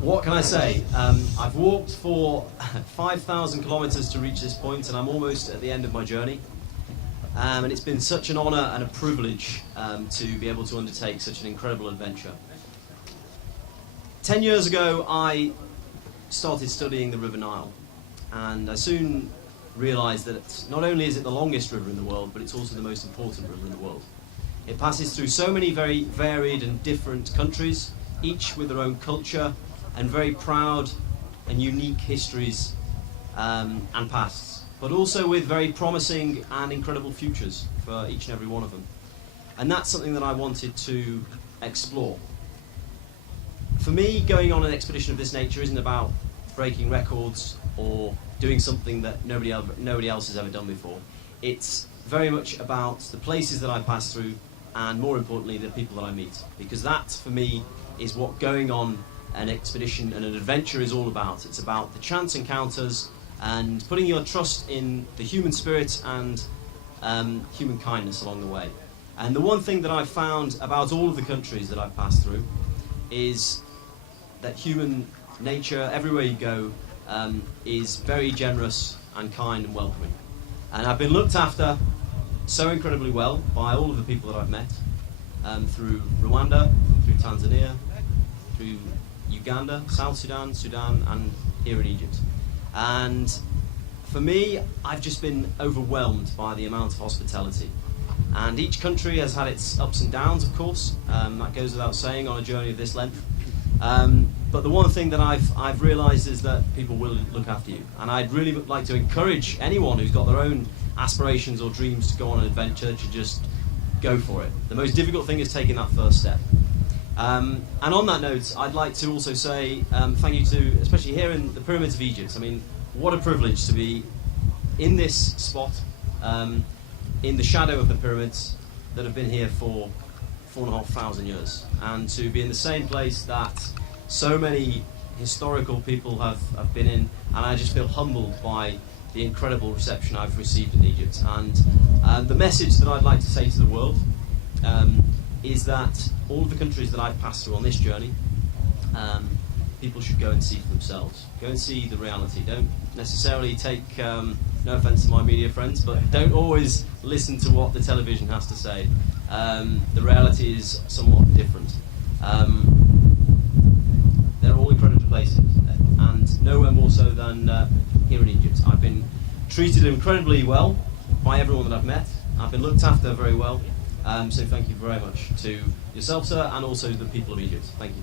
What can I say? I've walked for 5,000 kilometers to reach this point, and I'm almost at the end of my journey. And it's been such an honor and a privilege to be able to undertake such an incredible adventure. 10 years ago, I started studying the River Nile, and I soon realized that not only is it the longest river in the world, but it's also the most important river in the world. It passes through so many very varied and different countries, each with their own culture and very proud and unique histories and pasts, but also with very promising and incredible futures for each and every one of them. And that's something that I wanted to explore. For me, going on an expedition of this nature isn't about breaking records or doing something that nobody else has ever done before. It's very much about the places that I pass through, and more importantly, the people that I meet. Because that, for me, is what going on an expedition and an adventure is all about. It's about the chance encounters and putting your trust in the human spirit and human kindness along the way. And the one thing that I've found about all of the countries that I've passed through is that human nature, everywhere you go, is very generous and kind and welcoming. And I've been looked after so incredibly well by all of the people that I've met, through Rwanda, through Tanzania, through Uganda, South Sudan, Sudan, and here in Egypt. And for me, I've just been overwhelmed by the amount of hospitality. And each country has had its ups and downs, of course. That goes without saying on a journey of this length. But the one thing that I've realized is that people will look after you. And I'd really like to encourage anyone who's got their own aspirations or dreams to go on an adventure to just go for it. The most difficult thing is taking that first step. And on that note, I'd like to also say thank you to, especially here in the Pyramids of Egypt. I mean, what a privilege to be in this spot, in the shadow of the pyramids that have been here for 4,500 years, and to be in the same place that so many historical people have been in, and I just feel humbled by the incredible reception I've received in Egypt. And the message that I'd like to say to the world is that all of the countries that I've passed through on this journey, people should go and see for themselves. Go and see the reality. Don't necessarily take, no offense to my media friends, but don't always listen to what the television has to say. The reality is somewhat different. They're all incredible places, and nowhere more so than here in Egypt. I've been treated incredibly well by everyone that I've met. I've been looked after very well. So thank you very much to yourself, sir, and also the people of Egypt. Thank you.